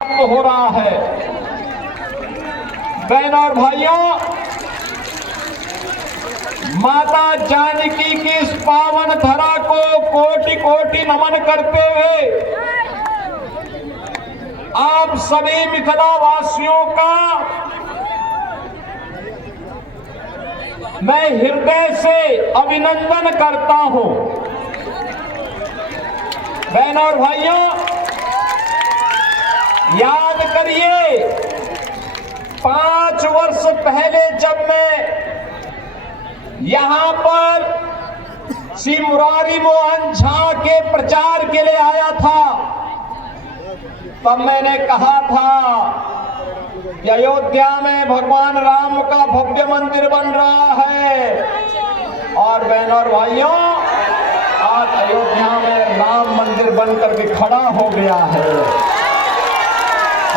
हो रहा है। बहन और भाइयों, माता जानकी की इस पावन धरा को कोटि कोटि नमन करते हुए आप सभी मिथिला वासियों का मैं हृदय से अभिनंदन करता हूं। बहन और भाइयों, याद करिए 5 वर्ष पहले जब मैं यहां पर श्री मुरारी मोहन झा के प्रचार के लिए आया था, तब मैंने कहा था कि अयोध्या में भगवान राम का भव्य मंदिर बन रहा है। और बहन और भाइयों, आज अयोध्या में राम मंदिर बनकर के खड़ा हो गया है।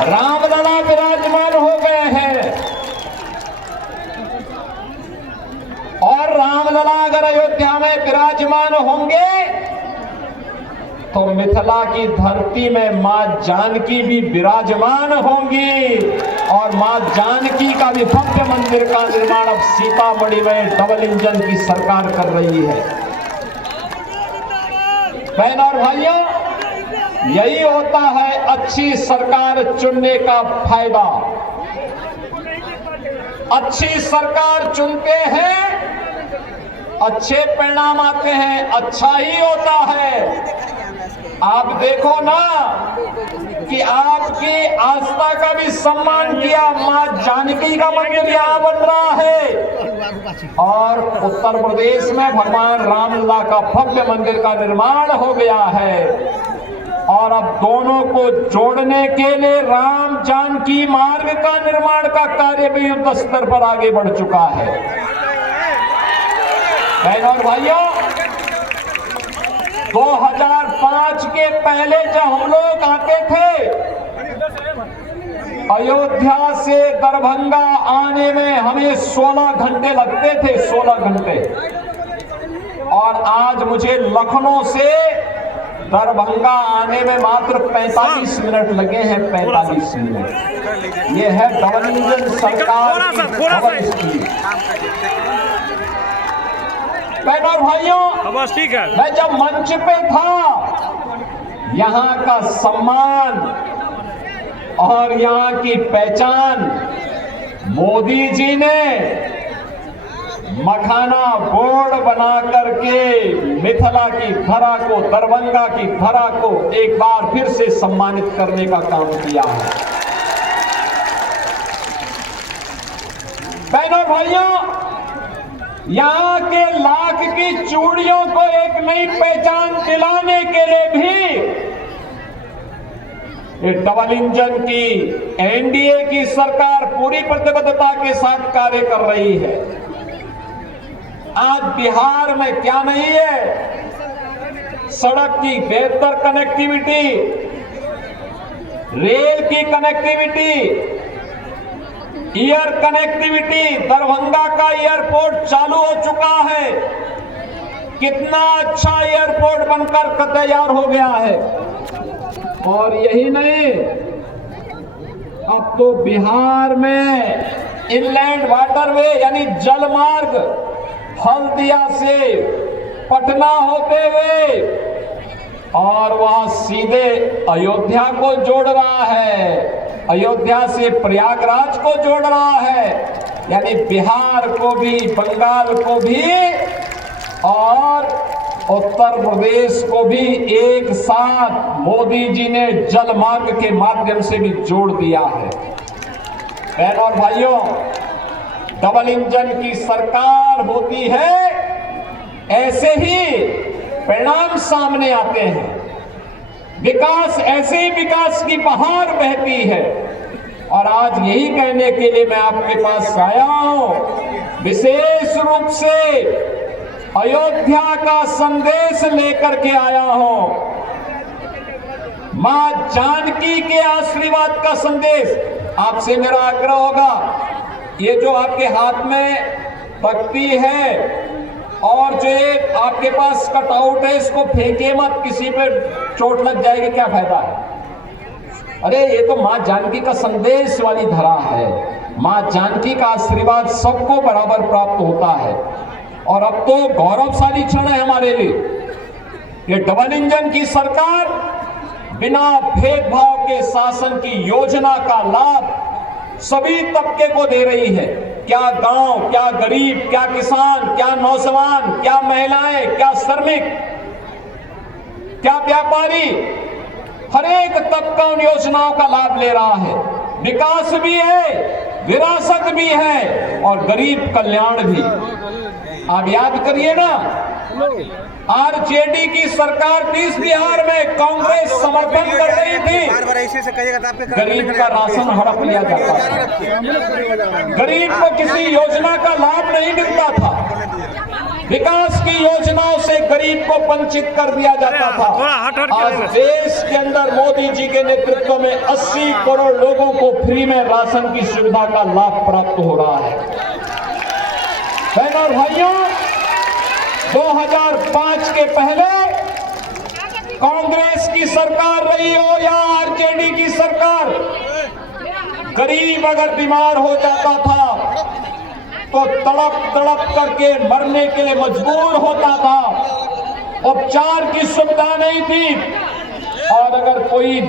रामलला विराजमान हो गए हैं। और रामलला अगर अयोध्या में विराजमान होंगे तो मिथिला की धरती में मां जानकी भी विराजमान होंगी। और मां जानकी का भी भव्य मंदिर का निर्माण अब सीतामढ़ी में डबल इंजन की सरकार कर रही है। बहन और भाइयों, यही होता है अच्छी सरकार चुनने का फायदा। अच्छी सरकार चुनते हैं, अच्छे परिणाम आते हैं, अच्छा ही होता है। आप देखो ना कि आपकी आस्था का भी सम्मान किया, मां जानकी का मंदिर यहां बन रहा है। और उत्तर प्रदेश में भगवान रामलला का भव्य मंदिर का निर्माण हो गया है। और अब दोनों को जोड़ने के लिए राम जानकी मार्ग का निर्माण का कार्य भी युद्ध स्तर पर आगे बढ़ चुका है। बहन और भाइयों, 2005 के पहले जब हम लोग आते थे, अयोध्या से दरभंगा आने में हमें 16 घंटे लगते थे, 16 घंटे। और आज मुझे लखनऊ से दरभंगा आने में मात्र 45 मिनट लगे हैं। 45 मिनट। ये है डबल इंजन सरकार की डबल स्पीड। बहन और भाइयों, बस ठीक है। मैं जब मंच पे था, यहाँ का सम्मान और यहाँ की पहचान मोदी जी ने मखाना बोर्ड बना करके मिथिला की धरा को, दरभंगा की धरा को एक बार फिर से सम्मानित करने का काम किया है। बहनों भाइयों, यहां के लाख की चूड़ियों को एक नई पहचान दिलाने के लिए भी ये डबल इंजन की एनडीए की सरकार पूरी प्रतिबद्धता के साथ कार्य कर रही है। आज बिहार में क्या नहीं है? सड़क की बेहतर कनेक्टिविटी, रेल की कनेक्टिविटी, एयर कनेक्टिविटी। दरभंगा का एयरपोर्ट चालू हो चुका है। कितना अच्छा एयरपोर्ट बनकर तैयार हो गया है। और यही नहीं, अब तो बिहार में इनलैंड वाटरवे यानी जल मार्ग हल्दिया से पटना होते हुए और वहां सीधे अयोध्या को जोड़ रहा है, अयोध्या से प्रयागराज को जोड़ रहा है। यानी बिहार को भी, बंगाल को भी और उत्तर प्रदेश को भी एक साथ मोदी जी ने जल मार्ग के माध्यम से भी जोड़ दिया है। बहन और भाइयों, डबल इंजन की सरकार होती है, ऐसे ही परिणाम सामने आते हैं। विकास, ऐसे ही विकास की बहार बहती है। और आज यही कहने के लिए मैं आपके पास आया हूं, विशेष रूप से अयोध्या का संदेश लेकर के आया हूं। मां जानकी के आशीर्वाद का संदेश। आपसे मेरा आग्रह होगा, ये जो आपके हाथ में तख्ती है और जो एक आपके पास कटआउट है, इसको फेंके मत, किसी पे चोट लग जाएगी, क्या फायदा है। अरे ये तो मां जानकी का संदेश वाली धरा है। मां जानकी का आशीर्वाद सबको बराबर प्राप्त होता है। और अब तो गौरवशाली क्षण है हमारे लिए। ये डबल इंजन की सरकार बिना भेदभाव के शासन की योजना का लाभ सभी तबके को दे रही है। क्या गांव, क्या गरीब, क्या किसान, क्या नौजवान, क्या महिलाएं, क्या श्रमिक, क्या व्यापारी, हर एक तबका उन योजनाओं का लाभ ले रहा है। विकास भी है, विरासत भी है और गरीब कल्याण भी। आप याद करिए ना, आरजेडी की सरकार 30 बिहार में कांग्रेस समर्थन कर रही थी, गरीब का राशन हड़प लिया जाता था, गरीब को किसी योजना का लाभ नहीं मिलता था, विकास की योजनाओं से गरीब को वंचित कर दिया जाता था। आज देश के अंदर मोदी जी के नेतृत्व में 80 करोड़ लोगों को फ्री में राशन की सुविधा का लाभ प्राप्त हो रहा है। बहनों और भाइयों, 2005 के पहले कांग्रेस की सरकार रही हो या आरजेडी की सरकार, गरीब अगर बीमार हो जाता था तो तड़प तड़प करके मरने के लिए मजबूर होता था। उपचार की सुविधा नहीं थी और अगर कोई